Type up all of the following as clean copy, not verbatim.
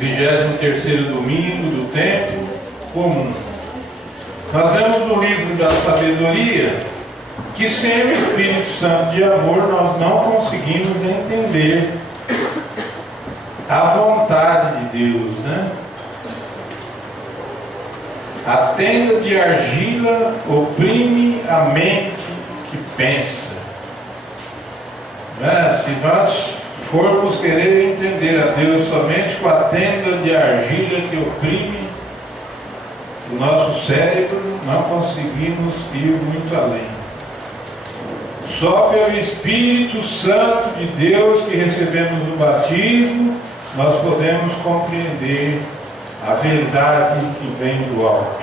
23º domingo do tempo comum. Nós vemos no livro da sabedoria que sem o Espírito Santo de amor nós não conseguimos entender a vontade de Deus, né? A tenda de argila oprime a mente que pensa. Né? Se nós formos querer entender a Deus somente com a tenda de argila que oprime o nosso cérebro, não conseguimos ir muito além. Só pelo Espírito Santo de Deus que recebemos no batismo, nós podemos compreender a verdade que vem do alto.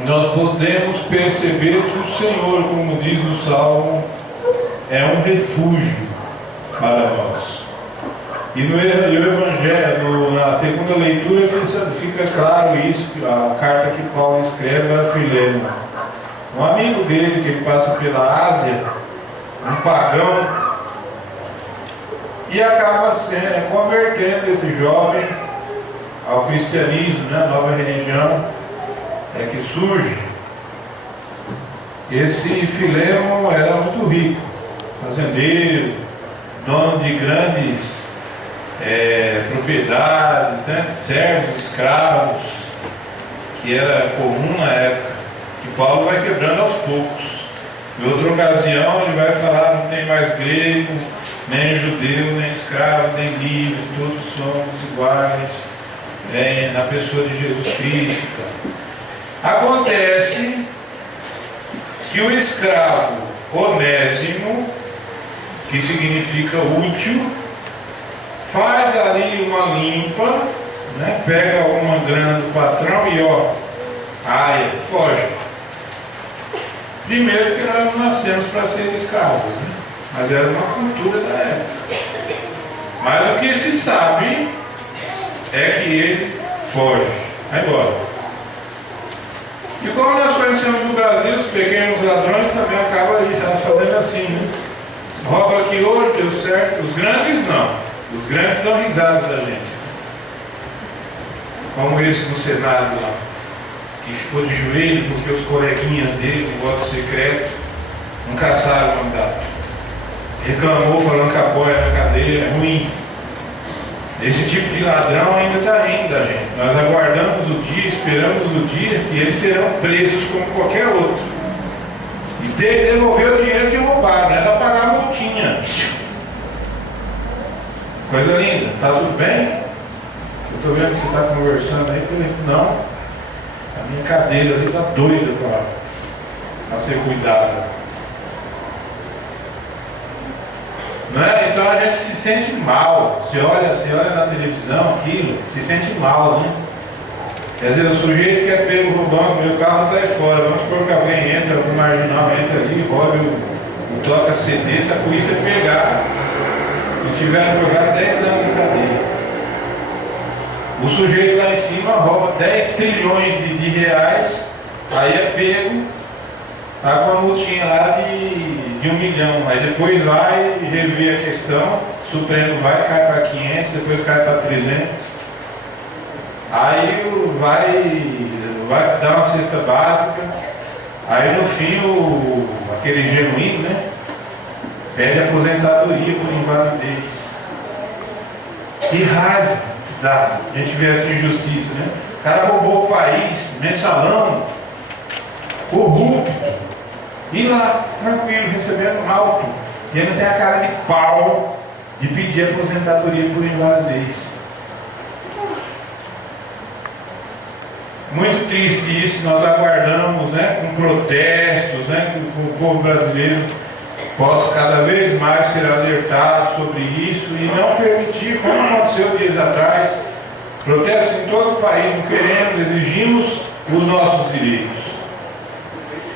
Nós podemos perceber que o Senhor, como diz no Salmo, é um refúgio para nós. E no Evangelho, na segunda leitura, fica claro isso, a carta que Paulo escreve a Filemo. Um amigo dele, que ele passa pela Ásia, um pagão, e acaba convertendo esse jovem ao cristianismo, né, a nova religião que surge. Esse Filemo era muito rico, fazendeiro, dono de grandes propriedades, né, servos, escravos, que era comum na época, que Paulo vai quebrando aos poucos. Em outra ocasião ele vai falar: não tem mais grego, nem judeu, nem escravo, nem livre, todos somos iguais na pessoa de Jesus Cristo. Acontece que o escravo Onésimo, que significa útil, faz ali uma limpa, né, pega alguma grana do patrão e foge. Primeiro que nós não nascemos para ser escravos, né? Mas era uma cultura da época. Mas o que se sabe é que ele foge, vai embora. E como nós conhecemos no Brasil, os pequenos ladrões também acabam fazendo assim, né? Rouba aqui hoje, deu certo. Os grandes não. Os grandes dão risada da gente. Como esse no Senado lá, que ficou de joelho porque os coleguinhas dele, com voto secreto, não caçaram o mandato. Reclamou falando que a boia na cadeia é ruim. Esse tipo de ladrão ainda está rindo da gente. Nós aguardamos o dia, esperamos o dia, e eles serão presos como qualquer outro. E tem que devolver o dinheiro que roubaram, não é para pagar a multinha. Coisa linda. Está tudo bem? Eu estou vendo que você está conversando aí, porque senão a minha cadeira ali está doida para ser cuidada. Não é? Então a gente se sente mal. Você olha na televisão aquilo, se sente mal, né? Quer dizer, o sujeito que é pego roubando, meu carro está aí fora. Vamos supor que alguém entra, algum marginal entra ali, rouba o toca CD, se a polícia pegar e tiver jogado 10 anos de cadeia. O sujeito lá em cima rouba 10 trilhões de reais, aí é pego, paga uma multinha lá de 1 milhão, aí depois vai rever a questão, o Supremo vai, cai para 500, depois cai para 300, aí vai dar uma cesta básica, aí no fim aquele genuíno, né, pede aposentadoria por invalidez. Que raiva dá a gente ver essa injustiça, né? O cara roubou o país, mensalão, corrupto, e lá, tranquilo, recebendo alto. E ele não tem a cara de pau de pedir aposentadoria por invalidez. Muito triste isso. Nós aguardamos, né, com protestos, né, que o povo brasileiro possa cada vez mais ser alertado sobre isso e não permitir, como aconteceu dias atrás, protestos em todo o país, não queremos, exigimos os nossos direitos.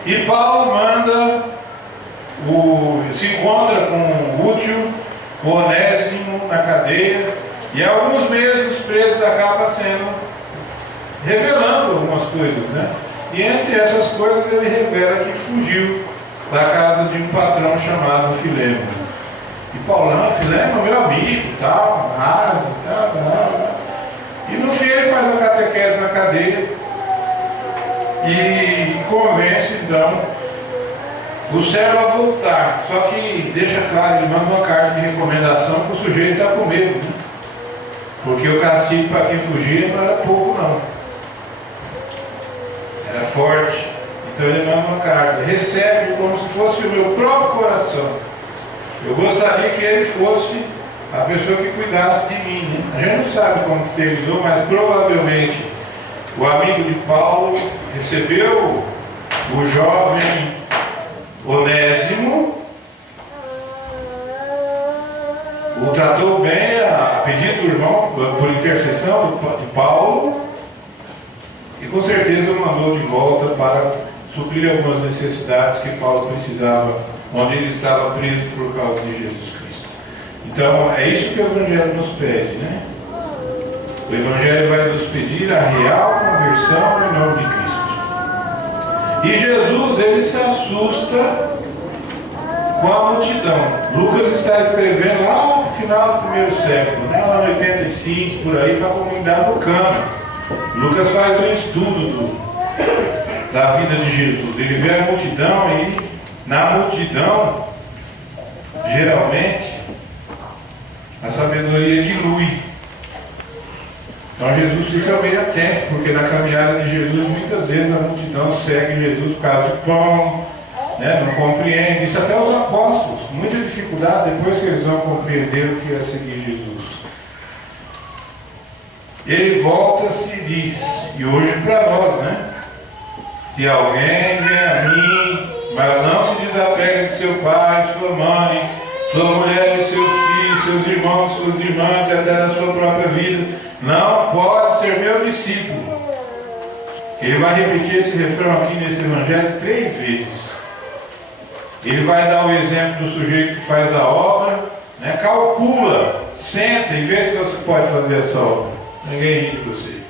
E Paulo se encontra com o útil, o Onésimo na cadeia, e alguns meses os presos acabam revelando algumas coisas, né? E entre essas coisas ele revela que fugiu da casa de um patrão chamado Filemo. E Paulo: Filemo é meu amigo, tal, raso, faz a catequese na cadeia e convence então o servo a voltar. Só que deixa claro, ele manda uma carta de recomendação que o sujeito está com medo, né? Porque o castigo para quem fugia não era pouco não, era forte. Então ele manda uma carta, recebe como se fosse o meu próprio coração. Eu gostaria que ele fosse a pessoa que cuidasse de mim, né? A gente não sabe como que terminou, mas provavelmente o amigo de Paulo recebeu o jovem Onésimo, o tratou bem a pedido do irmão, por intercessão de Paulo, e com certeza o mandou de volta para suprir algumas necessidades que Paulo precisava, onde ele estava preso por causa de Jesus Cristo. Então, é isso que o Evangelho nos pede, né? O Evangelho vai nos pedir a real conversão em nome de Cristo. E Jesus, ele se assusta com a multidão. Lucas está escrevendo lá no final do primeiro século, né? Lá no 85, por aí, para a comunidade do Câmara. Lucas faz um estudo da vida de Jesus. Ele vê a multidão e na multidão, geralmente, a sabedoria dilui. Então Jesus fica meio atento, porque na caminhada de Jesus, muitas vezes a multidão segue Jesus por causa de pão, né? Não compreende. Isso até os apóstolos, com muita dificuldade, depois que eles vão compreender o que é seguir Jesus. Ele volta-se e diz, e hoje para nós, né? Se alguém vem a mim, mas não se desapega de seu pai, sua mãe, sua mulher e seus filhos, seus irmãos, suas irmãs e até da sua própria vida, não pode ser meu discípulo. Ele vai repetir esse refrão aqui nesse evangelho 3 vezes. Ele vai dar o exemplo do sujeito que faz a obra, né? Calcula, senta e vê se você pode fazer essa obra. Ninguém ri de você.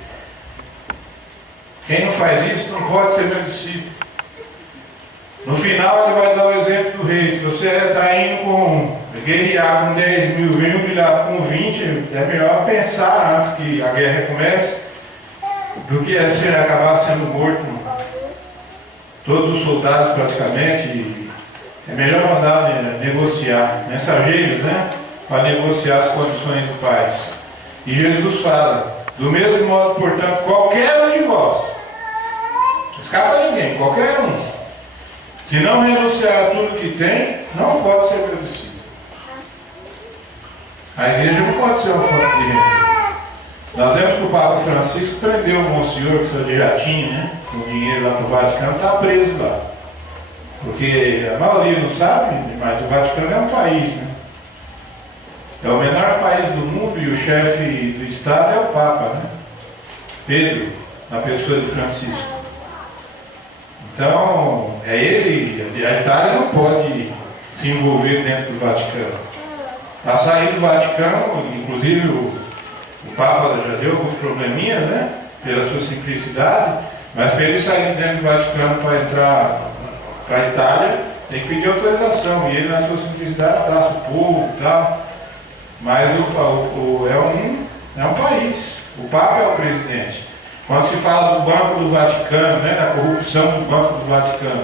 Quem não faz isso não pode ser meu discípulo. No final ele vai dar o exemplo do rei. Se você está indo guerrear com 10 mil, vem humilhar com 20, é melhor pensar antes que a guerra comece, do que acabar sendo morto. Todos os soldados praticamente, é melhor mandar negociar, mensageiros, né? Para negociar as condições de paz. E Jesus fala, do mesmo modo, portanto, qualquer um de vós, escapa ninguém, qualquer um, se não renunciar a tudo que tem, não pode ser meu discípulo. A igreja não pode ser uma fonte de renda. Nós vemos que o Papa Francisco prendeu um monsenhor que saiu de jatinho, né, com dinheiro lá para o Vaticano, está preso lá. Porque a maioria não sabe, mas o Vaticano é um país, né? É o menor país do mundo e o chefe do Estado é o Papa, né? Pedro, na pessoa de Francisco. Então, é ele, a Itália não pode se envolver dentro do Vaticano. Para sair do Vaticano, inclusive o Papa já deu alguns probleminhas, né? Pela sua simplicidade, mas para ele sair dentro do Vaticano para entrar para a Itália, tem que pedir autorização. E ele, na sua simplicidade, abraça o povo e tal. Mas é um país. O Papa é o presidente. Quando se fala do Banco do Vaticano, né, da corrupção do Banco do Vaticano,